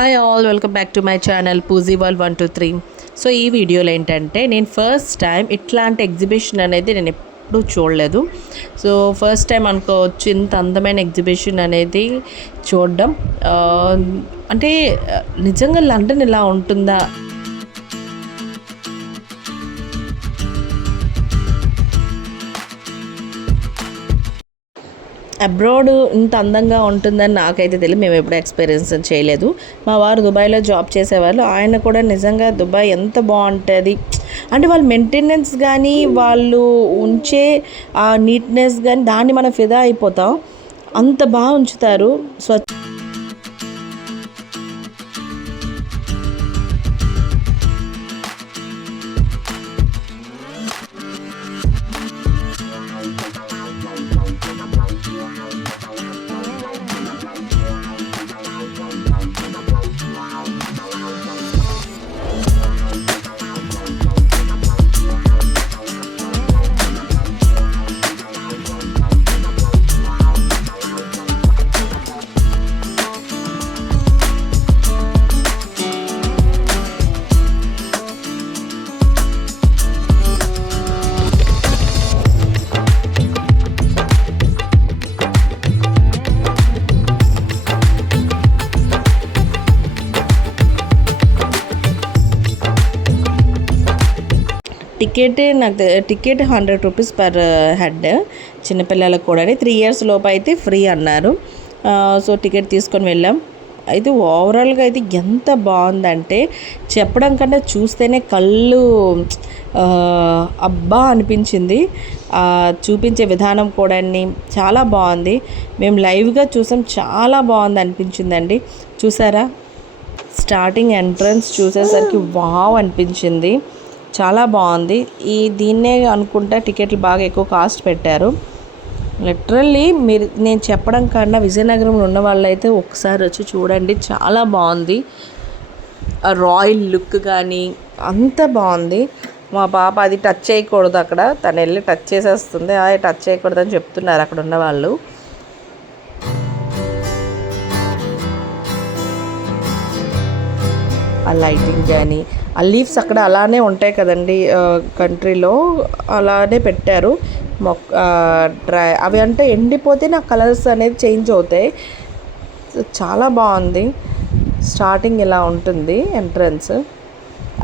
Hi all welcome back to my channel Pooji వల్ one two three so ఈ వీడియోలో ఏంటంటే నేను ఫస్ట్ టైం ఇట్లాంటి ఎగ్జిబిషన్ అనేది నేను ఎప్పుడూ చూడలేదు. సో ఫస్ట్ టైం అనుకోవచ్చు ఇంత అందమైన ఎగ్జిబిషన్ అనేది చూడడం. అంటే నిజంగా లండన్ ఇలా ఉంటుందా? అబ్రాడ్ ఇంత అందంగా ఉంటుందని నాకైతే తెలియదు. మేము ఎప్పుడు ఎక్స్పీరియన్స్ చేయలేదు. మా వారు దుబాయ్లో జాబ్ చేసేవాళ్ళు. ఆయన కూడా నిజంగా దుబాయ్ ఎంత బాగుంటుంది. అంటే వాళ్ళ మెయింటెనెన్స్ కానీ వాళ్ళు ఉంచే ఆ నీట్నెస్ కానీ దాన్ని మనం ఫిదా అయిపోతాం. అంత బాగా ఉంచుతారు. స్వచ్ఛ టికెట్ నాకు ticket hundred rupees per uh, head. చిన్నపిల్లలకు కూడా త్రీ ఇయర్స్ లోపు అయితే ఫ్రీ అన్నారు. సో టికెట్ తీసుకొని వెళ్ళాం. అయితే ఓవరాల్గా అయితే ఎంత బాగుందంటే చెప్పడం కంటే చూస్తేనే కళ్ళు అబ్బా అనిపించింది. చూపించే విధానం కూడా చాలా బాగుంది. మేము లైవ్గా చూసాం. చాలా బాగుంది అనిపించిందండి. చూసారా? స్టార్టింగ్ ఎంట్రన్స్ చూసేసరికి వావ్ అనిపించింది. చాలా బాగుంది. ఈ దీన్నే అనుకుంటా టికెట్లు బాగా ఎక్కువ కాస్ట్ పెట్టారు. లిటరల్లీ మీరు నేను చెప్పడం కన్నా విజయనగరంలో ఉన్న వాళ్ళైతే ఒకసారి వచ్చి చూడండి. చాలా బాగుంది. ఆ రాయల్ లుక్ కానీ అంత బాగుంది. మా పాప అది టచ్ చేయకూడదు అక్కడ. తను వెళ్ళి టచ్ చేసేస్తుంది. అది టచ్ చేయకూడదు అని చెప్తున్నారు అక్కడ ఉన్న వాళ్ళు. ఆ లైటింగ్ కానీ ఆ లీవ్స్ అక్కడ అలానే ఉంటాయి కదండి కంట్రీలో అలానే పెట్టారు. మొక్క డ్రై అవి అంటే ఎండిపోతే నా కలర్స్ అనేది చేంజ్ అవుతాయి. చాలా బాగుంది. స్టార్టింగ్ ఇలా ఉంటుంది ఎంట్రన్స్.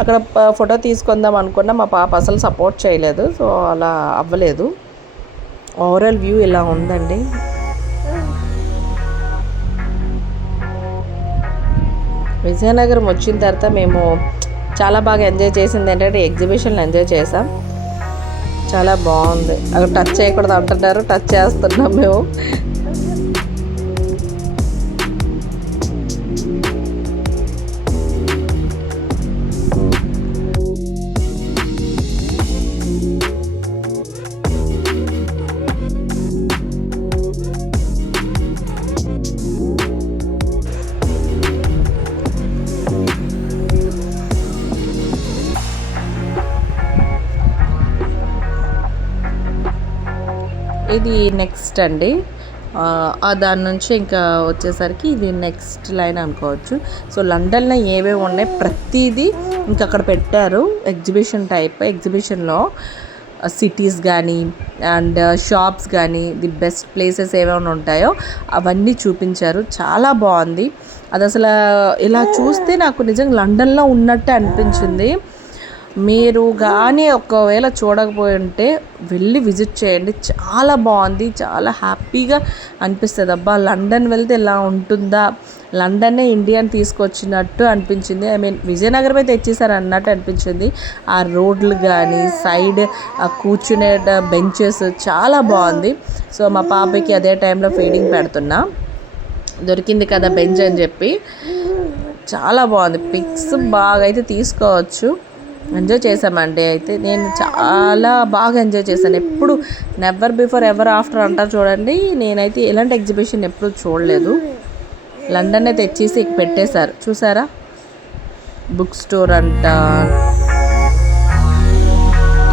అక్కడ ఫోటో తీసుకుందాం అనుకున్నా మా పాప అసలు సపోర్ట్ చేయలేదు సో అలా అవ్వలేదు. ఓవరాల్ వ్యూ ఇలా ఉందండి. విజయనగరం వచ్చిన తర్వాత మేము చాలా బాగా ఎంజాయ్ చేసింది ఏంటంటే ఎగ్జిబిషన్లు ఎంజాయ్ చేసాం. చాలా బాగుంది. అక్కడ టచ్ చేయకూడదు అంటున్నారు టచ్ చేస్తున్నాం మేము. ఇది నెక్స్ట్ అండి. దాని నుంచి ఇంకా వచ్చేసరికి ఇది నెక్స్ట్ లైన్ అనుకోవచ్చు. సో లండన్లో ఏవేవి ఉన్నాయి? ప్రతిదీ ఇంకా అక్కడ పెట్టారు. ఎగ్జిబిషన్ టైప్ ఎగ్జిబిషన్లో సిటీస్ కానీ అండ్ షాప్స్ కానీ ది బెస్ట్ ప్లేసెస్ ఏమైనా ఉంటాయో అవన్నీ చూపించారు. చాలా బాగుంది. అది అసలు ఇలా చూస్తే నాకు నిజంగా లండన్లో ఉన్నట్టే అనిపించింది. మీరు కానీ ఒకవేళ చూడకపోయి ఉంటే వెళ్ళి విజిట్ చేయండి. చాలా బాగుంది. చాలా హ్యాపీగా అనిపిస్తుంది. అబ్బా లండన్ వెళ్తే ఇలా ఉంటుందా? లండన్నే ఇండియాని తీసుకొచ్చినట్టు అనిపించింది. ఐ మీన్ విజయనగరమే తెచ్చేసారు అన్నట్టు అనిపించింది. ఆ రోడ్లు కానీ సైడ్ ఆ కూర్చునే బెంచెస్ చాలా బాగుంది. సో మా పాపకి అదే టైంలో ఫీడింగ్ పెడుతున్నా. దొరికింది కదా బెంచ్ అని చెప్పి. చాలా బాగుంది. పిక్స్ బాగా అయితే తీసుకోవచ్చు. ఎంజాయ్ చేసామండి అయితే నేను చాలా బాగా ఎంజాయ్ చేశాను. ఎప్పుడు నెవర్ బిఫోర్ ఎవర్ ఆఫ్టర్ అంటారు చూడండి. నేనైతే ఇలాంటి ఎగ్జిబిషన్ ఎప్పుడు చూడలేదు. లండన్ తెచ్చేసి పెట్టేశారు. చూసారా? బుక్ స్టోర్ అంట.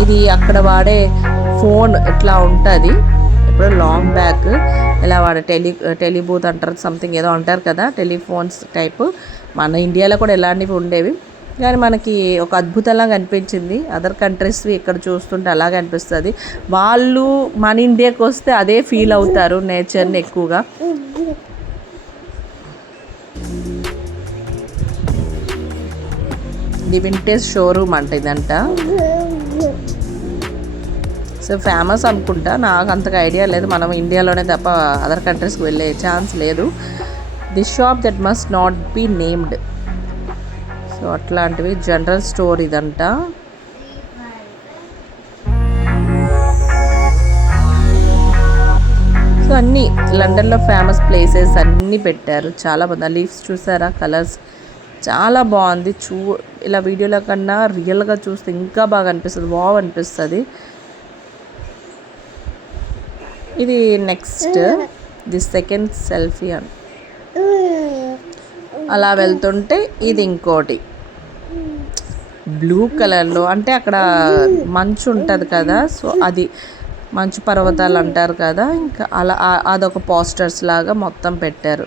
ఇది అక్కడ వాడే ఫోన్ ఎట్లా ఉంటుంది? ఇప్పుడు లాంగ్ బ్యాక్ ఇలా వాడే టెలి టెలిబూత్ అంటారు సంథింగ్ ఏదో అంటారు కదా టెలిఫోన్స్ టైప్ మన ఇండియాలో కూడా ఇలాంటివి ఉండేవి? కానీ మనకి ఒక అద్భుతంలాగా అనిపించింది. అదర్ కంట్రీస్వి ఇక్కడ చూస్తుంటే అలాగే అనిపిస్తుంది. వాళ్ళు మన ఇండియాకి వస్తే అదే ఫీల్ అవుతారు నేచర్ని ఎక్కువగా. ది వింటేజ్ షోరూమ్ అంట ఇదంట. సో ఫేమస్ అనుకుంటా. నాకు అంతగా ఐడియా లేదు. మనం ఇండియాలోనే తప్ప అదర్ కంట్రీస్కి వెళ్ళే ఛాన్స్ లేదు. The shop that must not be named so అట్లాంటివి జనరల్ స్టోర్ ఇదంట. సో అన్నీ లండన్లో ఫేమస్ ప్లేసెస్ అన్నీ పెట్టారు. చాలా బాగుంది. లీవ్స్ చూసారా? కలర్స్ చాలా బాగుంది. చూ ఇలా వీడియోలో కన్నా రియల్గా చూస్తే ఇంకా బాగా అనిపిస్తుంది. బాగా అనిపిస్తుంది. ఇది నెక్స్ట్ ది సెకండ్ సెల్ఫీ అని అలా వెళ్తుంటే ఇది ఇంకోటి. బ్లూ కలర్లో అంటే అక్కడ మంచు ఉంటుంది కదా సో అది మంచు పర్వతాలు అంటారు కదా ఇంకా అలా అదొక పోస్టర్స్ లాగా మొత్తం పెట్టారు.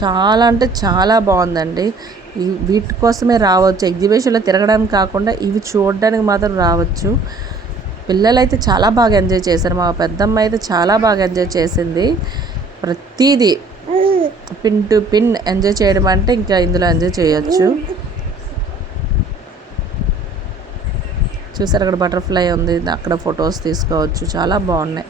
చాలా అంటే చాలా బాగుందండి. వీటి కోసమే రావచ్చు ఎగ్జిబిషన్లో తిరగడానికి కాకుండా ఇవి చూడడానికి మాత్రం రావచ్చు. పిల్లలు అయితే చాలా బాగా ఎంజాయ్ చేశారు మా పెద్దమ్మ అయితే చాలా బాగా ఎంజాయ్ చేసింది. ప్రతిదీ పిన్ టు పిన్ ఎంజాయ్ చేయడం అంటే ఇంకా ఇందులో ఎంజాయ్ చేయొచ్చు. చూసారు అక్కడ బటర్ఫ్లై ఉంది అక్కడ ఫొటోస్ తీసుకోవచ్చు. చాలా బాగున్నాయి.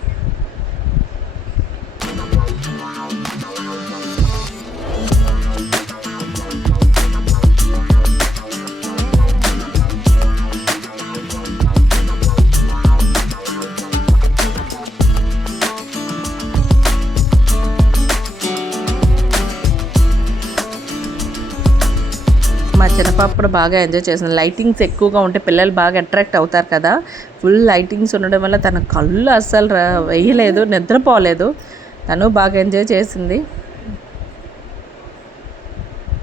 కూడా బాగా ఎంజాయ్ చేసింది లైటింగ్స్ ఎక్కువగా ఉంటే పిల్లలు బాగా అట్రాక్ట్ అవుతారు కదా. ఫుల్ లైటింగ్స్ ఉండడం వల్ల తన కళ్ళు అస్సలు వేయలేదు నిద్రపోలేదు. తను బాగా ఎంజాయ్ చేసింది.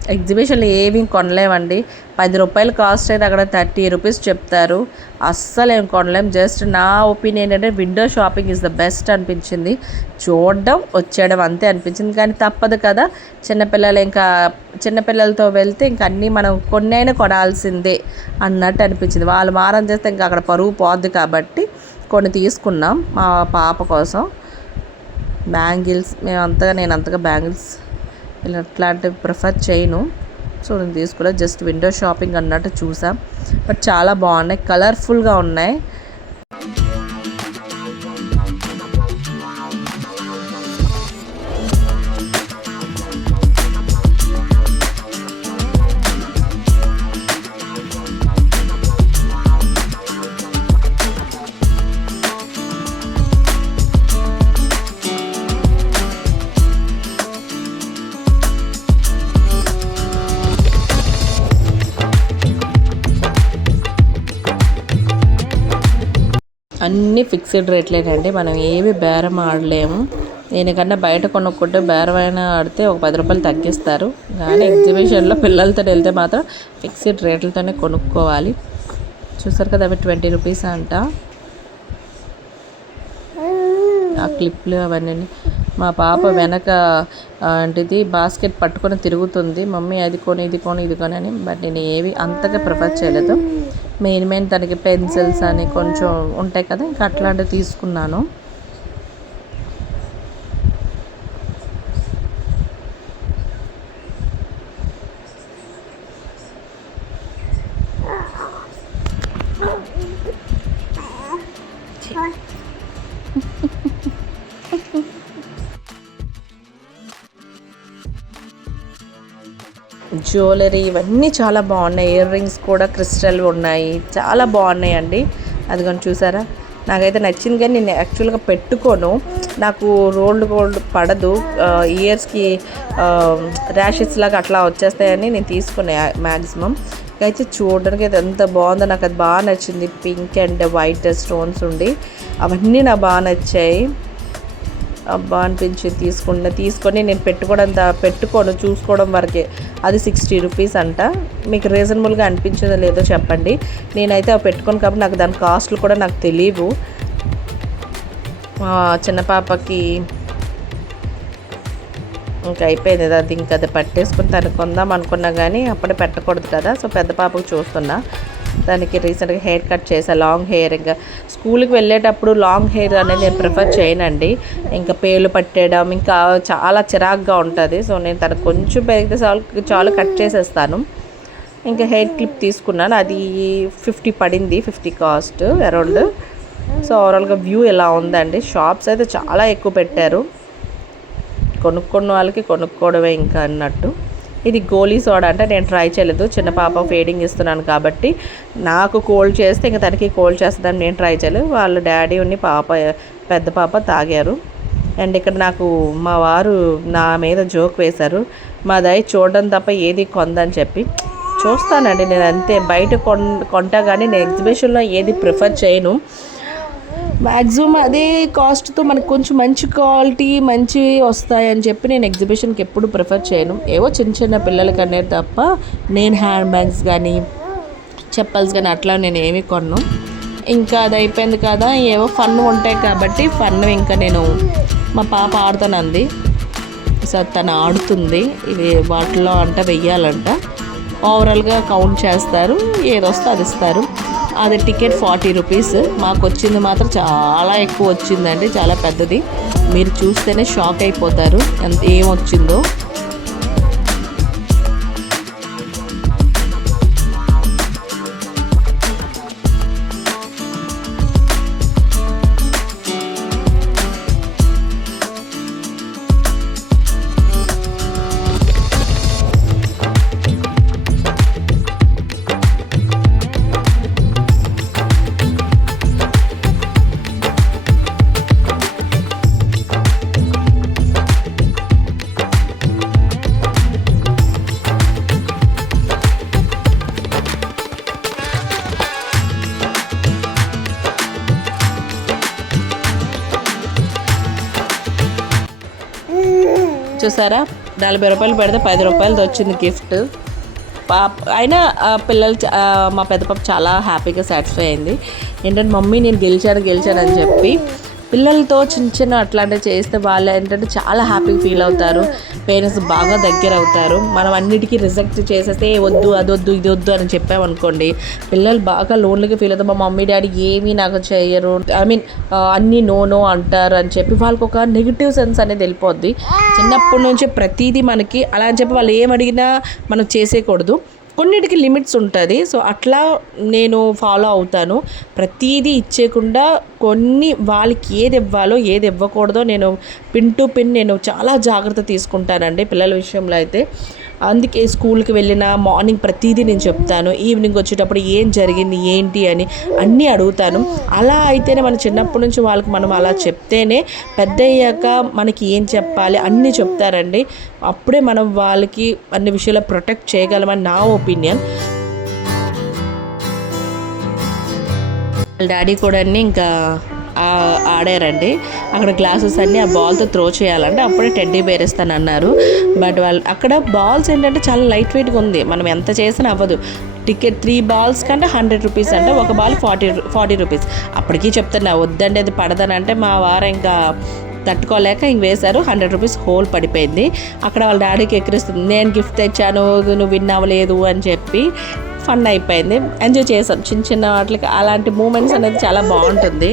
ఎగ్జిబిషన్లో ఏవి కొనలేమండి. పది రూపాయలు కాస్ట్ అయితే అక్కడ థర్టీ రూపీస్ చెప్తారు. అస్సలు ఏం కొనలేం. జస్ట్ నా ఒపీనియన్ అంటే window shopping is the best అనిపించింది. చూడడం వచ్చేయడం అంతే అనిపించింది. కానీ తప్పదు కదా. చిన్నపిల్లలు ఇంకా చిన్నపిల్లలతో వెళ్తే ఇంకా అన్నీ మనం కొన్ని అయినా కొనాల్సిందే అన్నట్టు అనిపించింది. వాళ్ళు మారం చేస్తే ఇంకా అక్కడ పరువు పోద్ది కాబట్టి కొన్ని తీసుకున్నాం మా పాప కోసం. బ్యాంగిల్స్ మేము అంతగా నేను అంతగా బ్యాంగిల్స్ ఇలా అట్లాంటివి ప్రిఫర్ చేయను. సో నేను తీసుకోలేదు. జస్ట్ విండో షాపింగ్ అన్నట్టు చూసాం. బట్ చాలా బాగున్నాయి. కలర్ఫుల్గా ఉన్నాయి. అన్నీ ఫిక్స్డ్ రేట్లేనండి మనం ఏవి బేరం ఆడలేము. దీనికన్నా బయట కొనుక్కుంటే బేరం అయినా ఆడితే ఒక పది రూపాయలు తగ్గిస్తారు. కానీ ఎగ్జిబిషన్లో పిల్లలతో వెళ్తే మాత్రం ఫిక్స్డ్ రేట్లతోనే కొనుక్కోవాలి. చూసారు కదా అవి ట్వంటీ రూపీస్ అంట. ఆ క్లిప్లు అవన్నీ. మా పాప వెనక ఆ, ఏంటిది బాస్కెట్ పట్టుకొని తిరుగుతుంది. మమ్మీ అది కొని ఇది కొని ఇది కొని అని. బట్ నేను ఏవి అంతగా ప్రిఫర్ చేయలేదు. మెయిన్ మెయిన్ తనకి పెన్సిల్స్ అని కొంచెం ఉంటాయి కదా ఇంకా అట్లాంటివి తీసుకున్నాను. జ్యువెలరీ ఇవన్నీ చాలా బాగున్నాయి. ఇయర్ రింగ్స్ కూడా క్రిస్టల్ ఉన్నాయి. చాలా బాగున్నాయి అండి అది కానీ చూసారా? నాకైతే నచ్చింది కానీ నేను యాక్చువల్గా పెట్టుకోను. నాకు రోల్డ్ గోల్డ్ పడదు. ఇయర్స్కి ర్యాషెస్ లాగా అట్లా వచ్చేస్తాయని నేను తీసుకునే మ్యాక్సిమం అయితే చూడడానికి అయితే ఎంత బాగుందో నాకు అది బాగా నచ్చింది. పింక్ అండ్ వైట్ స్టోన్స్ ఉండి. అవన్నీ నాకు బాగా నచ్చాయి. అబ్బా అనిపించి తీసుకున్న తీసుకొని నేను పెట్టుకోవడం దా- పెట్టుకోను చూసుకోవడం వరకే. అది సిక్స్టీ రూపీస్ అంట. మీకు రీజనబుల్గా అనిపించదో లేదో చెప్పండి. నేనైతే అవి పెట్టుకోను కాబట్టి నాకు దాని కాస్ట్లు కూడా నాకు తెలియవు చిన్న పాపకి ఇంకా అయిపోయింది అది ఇంకా అది పట్టేసుకుని తను కొందాం అనుకున్నా కానీ అప్పుడే పెట్టకూడదు కదా. సో పెద్ద పాపకు చూస్తున్నా. దానికి రీసెంట్గా హెయిర్ కట్ చేసా లాంగ్ హెయిర్. ఇంకా స్కూల్కి వెళ్ళేటప్పుడు లాంగ్ హెయిర్ అనేది నేను ప్రిఫర్ చేయనండి. ఇంకా పేలు పట్టేయడం ఇంకా చాలా చిరాగ్గా ఉంటుంది. సో నేను తనకు కొంచెం పెరిగితే చాలు చాలు కట్ చేసేస్తాను. ఇంకా హెయిర్ క్లిప్ తీసుకున్నాను. అది ఫిఫ్టీ పడింది ఫిఫ్టీ కాస్ట్ అరౌండ్. సో ఓవరాల్గా వ్యూ ఎలా ఉందండి? షాప్స్ అయితే చాలా ఎక్కువ పెట్టారు. కొనుక్కున్న వాళ్ళకి కొనుక్కోవడమే ఇంకా అన్నట్టు. ఇది గోలీ సోడా అంటే నేను ట్రై చేయలేదు. చిన్న పాప ఫేడింగ్ ఇస్తున్నాను కాబట్టి నాకు కోల్డ్ చేస్తే ఇంకా తనకి కోల్డ్ చేస్తుందని నేను ట్రై చేయలేదు. వాళ్ళ డాడీ ఉన్ని పాప పెద్ద పాప తాగారు. అండ్ ఇక్కడ నాకు మా వారు నా మీద జోక్ వేశారు. మా దయ చూడడం తప్ప ఏది కొందని చెప్పి. చూస్తానండి నేను అంతే. బయట కొన్ కొంటా కానీ నేను ఎగ్జిబిషన్లో ఏది ప్రిఫర్ చేయను. మ్యాక్సిమం అదే కాస్ట్తో మనకు కొంచెం మంచి క్వాలిటీ మంచి వస్తాయని చెప్పి నేను ఎగ్జిబిషన్కి ఎప్పుడు ప్రిఫర్ చేయను. ఏవో చిన్న చిన్న పిల్లలకి అనేది తప్ప నేను హ్యాండ్ బ్యాగ్స్ కానీ చెప్పల్స్ కానీ అట్లా నేను ఏమి కొన్ను. ఇంకా అది అయిపోయింది కదా ఏవో ఫన్ ఉంటాయి కాబట్టి ఫన్ ఇంకా నేను మా పాప ఆడుతానంది. సో తను ఆడుతుంది. ఇది వాటిలో అంట వెయ్యాలంట. ఓవరాల్గా కౌంట్ చేస్తారు. ఏదొస్తే అది ఇస్తారు. అది టికెట్ ఫార్టీ రూపీస్ మాకు వచ్చింది మాత్రం చాలా ఎక్కువ వచ్చిందండి చాలా పెద్దది. మీరు చూస్తేనే షాక్ అయిపోతారు. ఎంత ఏం చూసారా? నలభై రూపాయలు పెడితే పది రూపాయలది వచ్చింది గిఫ్ట్ పాప అయినా ఆ పిల్లలు మా పెద్ద పాప చాలా హ్యాపీగా సాటిస్ఫై అయింది. ఏంటంటే మమ్మీ నేను గెలిచాను గెలిచాను అని చెప్పి పిల్లలతో చిన్న చిన్న అట్లాంటివి చేస్తే వాళ్ళు ఏంటంటే చాలా హ్యాపీగా ఫీల్ అవుతారు. పేరెంట్స్ బాగా దగ్గర అవుతారు. మనం అన్నిటికీ రిజెక్ట్ చేసేస్తే వద్దు అది వద్దు ఇది వద్దు అని చెప్పామనుకోండి పిల్లలు బాగా లోన్లకి ఫీల్ అవుతారు. మా మమ్మీ డాడీ ఏమీ నాకు చేయరు. ఐ మీన్ అన్నీ నో నో అంటారు అని చెప్పి వాళ్ళకి ఒక నెగిటివ్ సెన్స్ అనేది వెళ్ళిపోద్ది. చిన్నప్పటి నుంచి ప్రతిదీ మనకి అలా అని చెప్పి వాళ్ళు ఏం అడిగినా మనం చేసేయకూడదు. కొన్నిటికి లిమిట్స్ ఉంటుంది. సో అట్లా నేను ఫాలో అవుతాను. ప్రతిదీ ఇచ్చేయకుండా కొన్ని వాళ్ళకి ఏది ఇవ్వాలో ఏది ఇవ్వకూడదో నేను పిన్ టు పిన్ నేను చాలా జాగ్రత్త తీసుకుంటానండి పిల్లల విషయంలో అయితే. అందుకే స్కూల్కి వెళ్ళిన మార్నింగ్ ప్రతిదీ నేను చెప్తాను. ఈవినింగ్ వచ్చేటప్పుడు ఏం జరిగింది ఏంటి అని అన్నీ అడుగుతాను. అలా అయితేనే మన చిన్నప్పటి నుంచి వాళ్ళకి మనం అలా చెప్తేనే పెద్ద అయ్యాక మనకి ఏం చెప్పాలి అన్నీ చెప్తారండి. అప్పుడే మనం వాళ్ళకి అన్ని విషయాలు ప్రొటెక్ట్ చేయగలమని నా ఒపీనియన్. వాళ్ళ డాడీ కూడా అన్ని ఇంకా ఆడారండి. అక్కడ గ్లాసెస్ అన్ని ఆ బాల్తో త్రో చేయాలంటే అప్పుడే టెడ్డీ బేరేస్తాను అన్నారు బట్ వాళ్ళు అక్కడ బాల్స్ ఏంటంటే చాలా లైట్ వెయిట్గా ఉంది. మనం ఎంత చేసినా అవ్వదు. టికెట్ త్రీ బాల్స్ కంటే హండ్రెడ్ రూపీస్ అంటే ఒక బాల్ ఫార్టీ ఫార్టీ రూపీస్. అప్పటికీ చెప్తున్నా వద్దండి అది పడదనంటే మా వారు ఇంకా తట్టుకోలేక ఇంక వేశారు. హండ్రెడ్ రూపీస్ హోల్ పడిపోయింది. అక్కడ వాళ్ళ డాడీకి ఎక్కిరిస్తుంది. నేను గిఫ్ట్ తెచ్చాను నువ్వు విన్ అవ్వలేదు అని చెప్పి ఫన్ అయిపోయింది. ఎంజాయ్ చేసాం చిన్న చిన్న వాటికి అలాంటి మూమెంట్స్ అనేది చాలా బాగుంటుంది.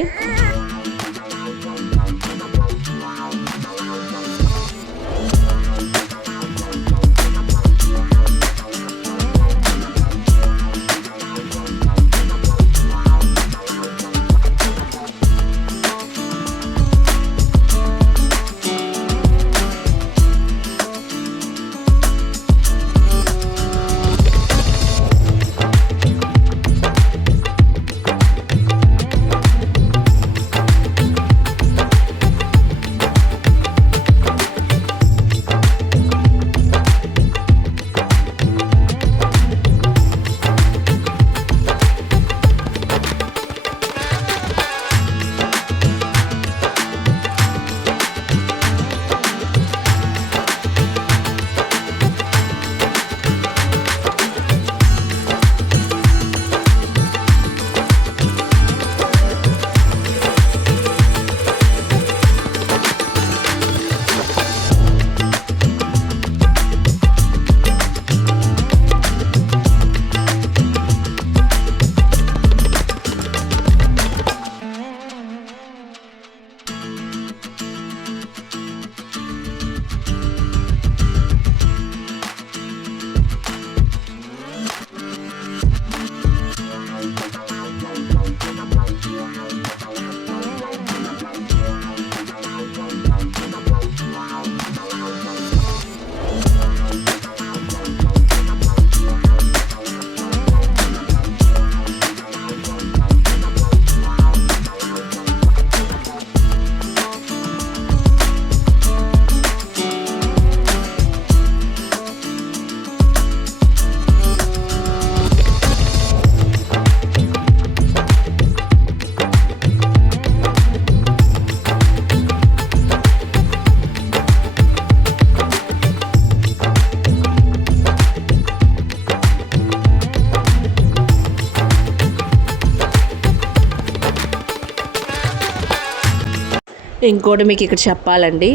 ఇంకోటి మీకు ఇక్కడ చెప్పాలండి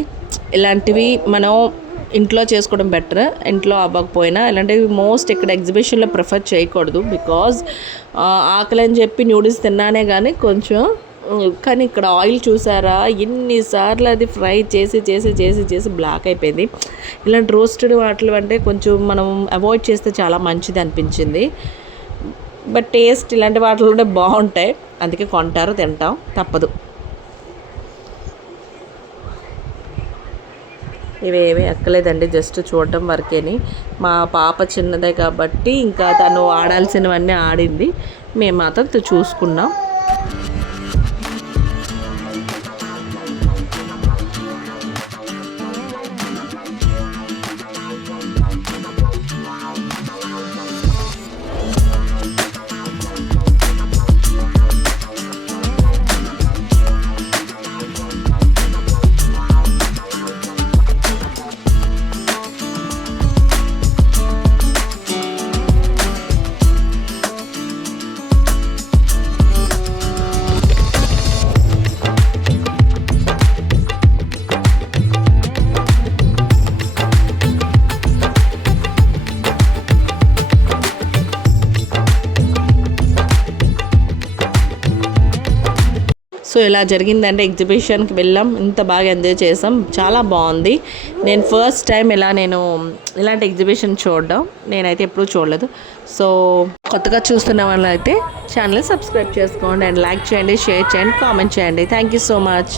ఇలాంటివి మనం ఇంట్లో చేసుకోవడం బెటర్ ఇంట్లో అవ్వకపోయినా. ఇలాంటివి మోస్ట్ ఇక్కడ ఎగ్జిబిషన్లో ప్రిఫర్ చేయకూడదు బికాజ్ ఆకలి అని చెప్పి న్యూడిల్స్ తిన్నానే కానీ కొంచెం కానీ ఇక్కడ ఆయిల్ చూసారా ఎన్నిసార్లు అది ఫ్రై చేసి చేసి చేసి చేసి బ్లాక్ అయిపోయింది. ఇలాంటి రోస్టెడ్ వాటిలు అంటే కొంచెం మనం అవాయిడ్ చేస్తే చాలా మంచిది అనిపించింది. బట్ టేస్ట్ ఇలాంటి వాటిలోనే బాగుంటాయి. అందుకే కొంటారు తింటాం. తప్పదు. ఇవేమీ ఎక్కలేదండి జస్ట్ చూడటం వరకేని. మా పాప చిన్నదే కాబట్టి ఇంకా తను ఆడాల్సినవన్నీ ఆడింది. మేము మాత్రం చూసుకున్నాం. సో ఇలా జరిగిందంటే ఎగ్జిబిషన్కి వెళ్ళాం. ఇంత బాగా ఎంజాయ్ చేసాం. చాలా బాగుంది. నేను ఫస్ట్ టైం ఇలా నేను ఇలాంటి ఎగ్జిబిషన్ చూడడం నేనైతే ఎప్పుడూ చూడలేదు. సో కొత్తగా చూస్తున్న వాళ్ళు అయితే ఛానల్ సబ్స్క్రైబ్ చేసుకోండి అండ్ లైక్ చేయండి షేర్ చేయండి కామెంట్ చేయండి. Thank you so much.